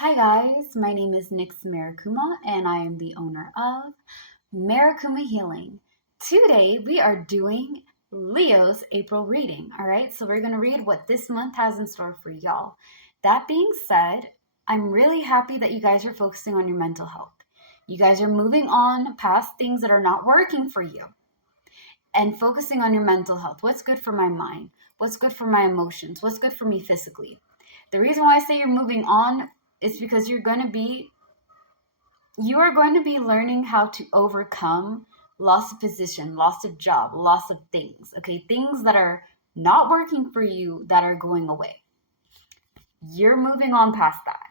Hi guys, my name is Nix Marakuma and I am the owner of Marakuma Healing. Today we are doing Leo's April reading. All right, so we're going to read what this month has in store for y'all. That being said, I'm really happy that you guys are focusing on your mental health. You guys are moving on past things that are not working for you and focusing on your mental health. What's good for my mind? What's good for my emotions? What's good for me physically? The reason why I say you're moving on is because you are going to be learning how to overcome loss of position, loss of job, loss of things. Okay, things that are not working for you that are going away. You're moving on past that.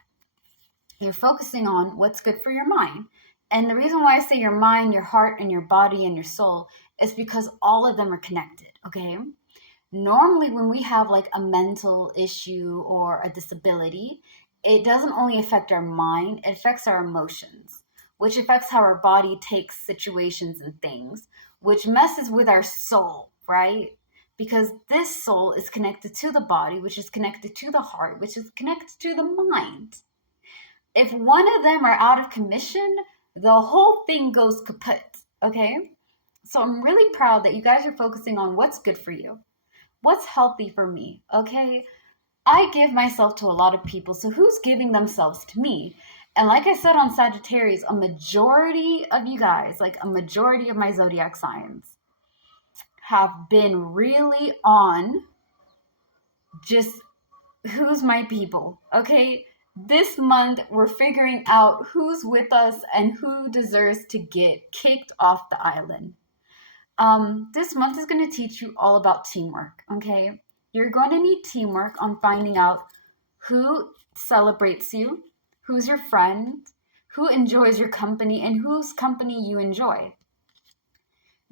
You're focusing on what's good for your mind. And the reason why I say your mind, your heart, and your body and your soul is because all of them are connected. Okay, normally when we have like a mental issue or a disability, it doesn't only affect our mind, it affects our emotions, which affects how our body takes situations and things, which messes with our soul, right? Because this soul is connected to the body, which is connected to the heart, which is connected to the mind. If one of them are out of commission, the whole thing goes kaput, okay? So I'm really proud that you guys are focusing on what's good for you. What's healthy for me, okay? I give myself to a lot of people, so who's giving themselves to me? And like I said on Sagittarius, a majority of you guys, like a majority of my zodiac signs, have been really on just who's my people, okay? This month, we're figuring out who's with us and who deserves to get kicked off the island. This month is going to teach you all about teamwork, okay? You're going to need teamwork on finding out who celebrates you, who's your friend, who enjoys your company, and whose company you enjoy.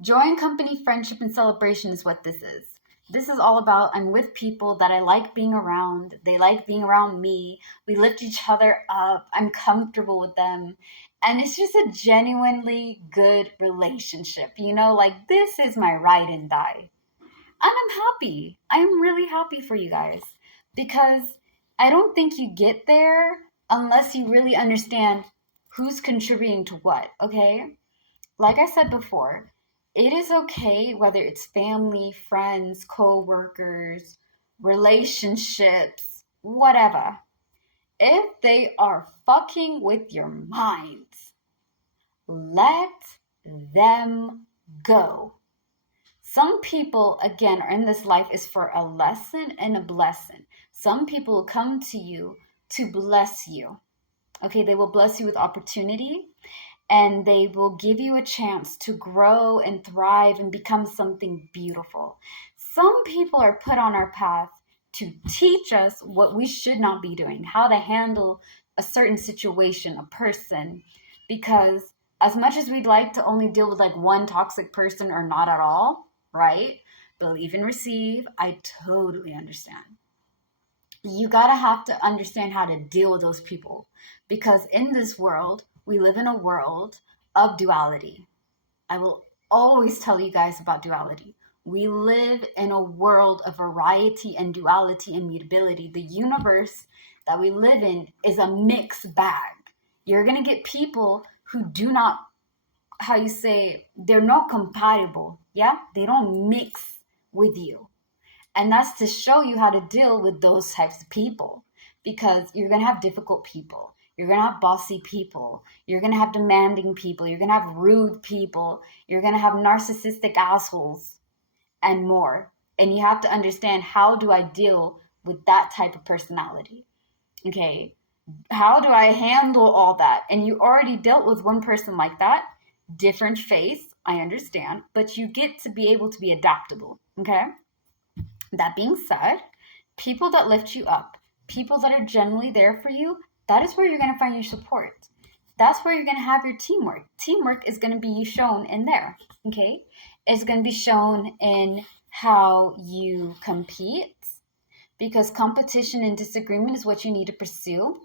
Joy in company, friendship, and celebration is what this is. This is all about I'm with people that I like being around. They like being around me. We lift each other up. I'm comfortable with them. And it's just a genuinely good relationship. Like this is my ride and die. And I'm happy. I'm really happy for you guys because I don't think you get there unless you really understand who's contributing to what, okay? Like I said before, it is okay whether it's family, friends, co-workers, relationships, whatever. If they are fucking with your minds, let them go. Some people, again, are in this life is for a lesson and a blessing. Some people come to you to bless you. Okay, they will bless you with opportunity and they will give you a chance to grow and thrive and become something beautiful. Some people are put on our path to teach us what we should not be doing, how to handle a certain situation, a person, because as much as we'd like to only deal with like one toxic person or not at all, right? Believe and receive, I totally understand. You gotta have to understand how to deal with those people because in this world, we live in a world of duality. I will always tell you guys about duality. We live in a world of variety and duality and mutability. The universe that we live in is a mixed bag. You're going to get people who do not, how you say, they're not compatible. Yeah? They don't mix with you. And that's to show you how to deal with those types of people because you're going to have difficult people. You're going to have bossy people. You're going to have demanding people. You're going to have rude people. You're going to have narcissistic assholes and more. And you have to understand, how do I deal with that type of personality? Okay. How do I handle all that? And you already dealt with one person like that. Different face, I understand. But you get to be able to be adaptable. Okay. That being said, people that lift you up, people that are generally there for you, that is where you're going to find your support. That's where you're going to have your teamwork. Teamwork is going to be shown in there, okay? It's going to be shown in how you compete because competition and disagreement is what you need to pursue.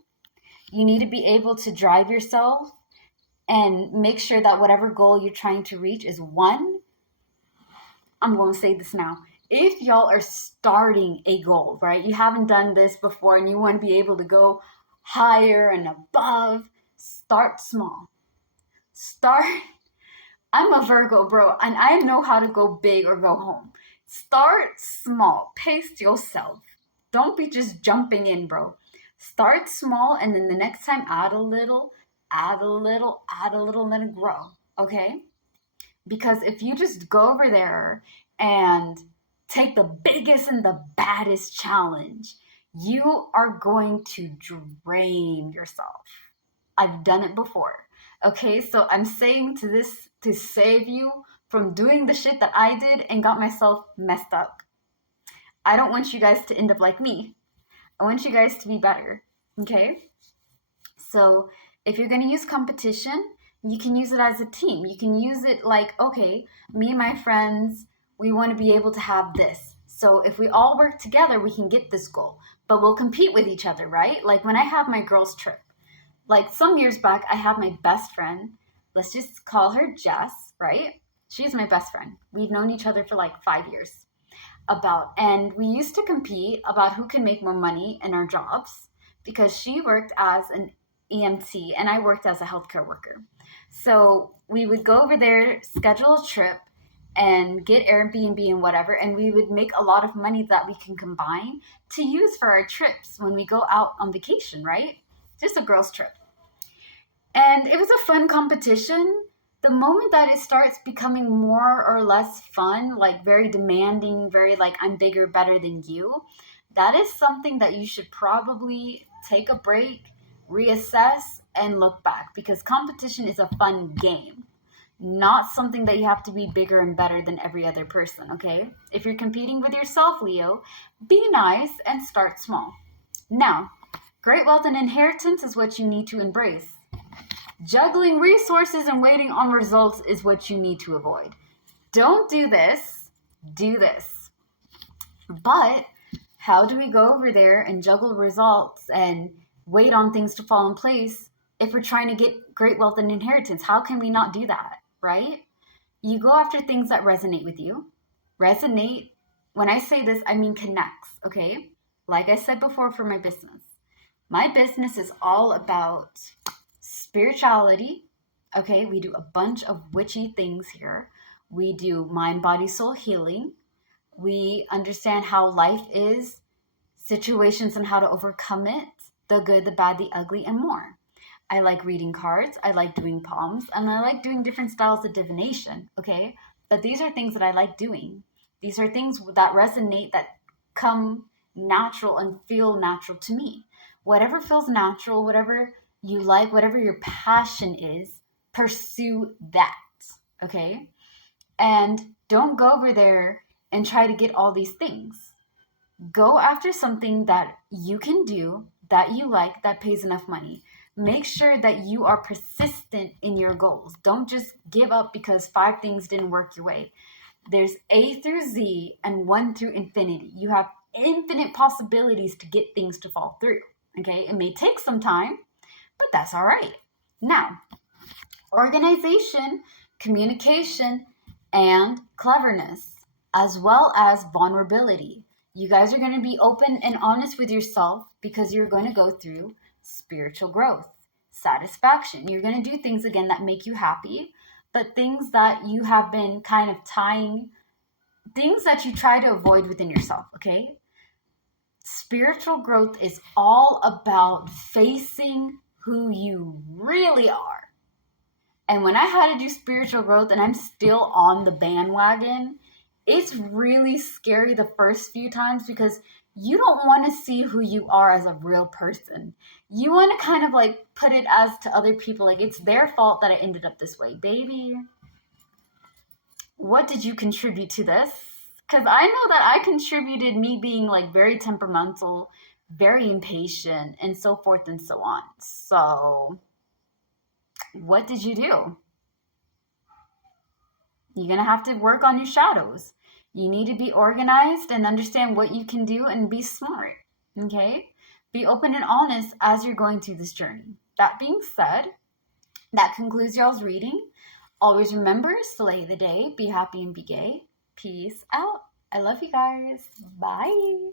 You need to be able to drive yourself and make sure that whatever goal you're trying to reach is one. I'm going to say this now. If y'all are starting a goal, right? You haven't done this before and you want to be able to go higher and above. Start small. Start. I'm a Virgo, bro, and I know how to go big or go home. Start small. Pace yourself. Don't be just jumping in, bro. Start small, and then the next time add a little, add a little, add a little, let it grow. Okay? Because if you just go over there and take the biggest and the baddest challenge, you are going to drain yourself. I've done it before. Okay, so I'm saying to this to save you from doing the shit that I did and got myself messed up. I don't want you guys to end up like me. I want you guys to be better. Okay? So if you're going to use competition, you can use it as a team. You can use it like, okay, me and my friends, we want to be able to have this. So if we all work together, we can get this goal. But we'll compete with each other, right? Like when I have my girls' trip, like some years back, I had my best friend. Let's just call her Jess, right? She's my best friend. We've known each other for like 5 years. And we used to compete about who can make more money in our jobs because she worked as an EMT and I worked as a healthcare worker. So we would go over there, schedule a trip, and get Airbnb and whatever, and we would make a lot of money that we can combine to use for our trips when we go out on vacation, right? Just a girls' trip. And it was a fun competition. The moment that it starts becoming more or less fun, like very demanding, very like I'm bigger, better than you, that is something that you should probably take a break, reassess, and look back, because competition is a fun game, not something that you have to be bigger and better than every other person, okay? If you're competing with yourself, Leo, be nice and start small. Now, great wealth and inheritance is what you need to embrace. Juggling resources and waiting on results is what you need to avoid. Don't do this. Do this. But how do we go over there and juggle results and wait on things to fall in place if we're trying to get great wealth and inheritance? How can we not do that, right? You go after things that resonate with you. Resonate. When I say this, I mean connects, okay? Like I said before for my business is all about spirituality. Okay, we do a bunch of witchy things here. We do mind, body, soul healing. We understand how life is, situations and how to overcome it, the good, the bad, the ugly, and more. I like reading cards, I like doing palms, and I like doing different styles of divination, okay? But these are things that I like doing. These are things that resonate, that come natural and feel natural to me. Whatever feels natural, whatever you like, whatever your passion is, pursue that, okay? And don't go over there and try to get all these things. Go after something that you can do, that you like, that pays enough money. Make sure that you are persistent in your goals. Don't just give up because 5 things didn't work your way. There's A through Z and 1 through infinity. You have infinite possibilities to get things to fall through, okay? It may take some time, but that's all right. Now, organization, communication, and cleverness, as well as vulnerability. You guys are going to be open and honest with yourself because you're going to go through spiritual growth, satisfaction. You're going to do things again that make you happy, but things that you have been kind of things that you try to avoid within yourself, okay? Spiritual growth is all about facing who you really are. And when I had to do spiritual growth and I'm still on the bandwagon, it's really scary the first few times because you don't want to see who you are as a real person. You want to kind of like put it as to other people, like it's their fault that I ended up this way. Baby, what did you contribute to this? Because I know that I contributed me being like very temperamental, very impatient, and so forth and so on. So what did you do? You're going to have to work on your shadows. You need to be organized and understand what you can do and be smart, okay? Be open and honest as you're going through this journey. That being said, that concludes y'all's reading. Always remember, slay the day, be happy and be gay. Peace out. I love you guys. Bye.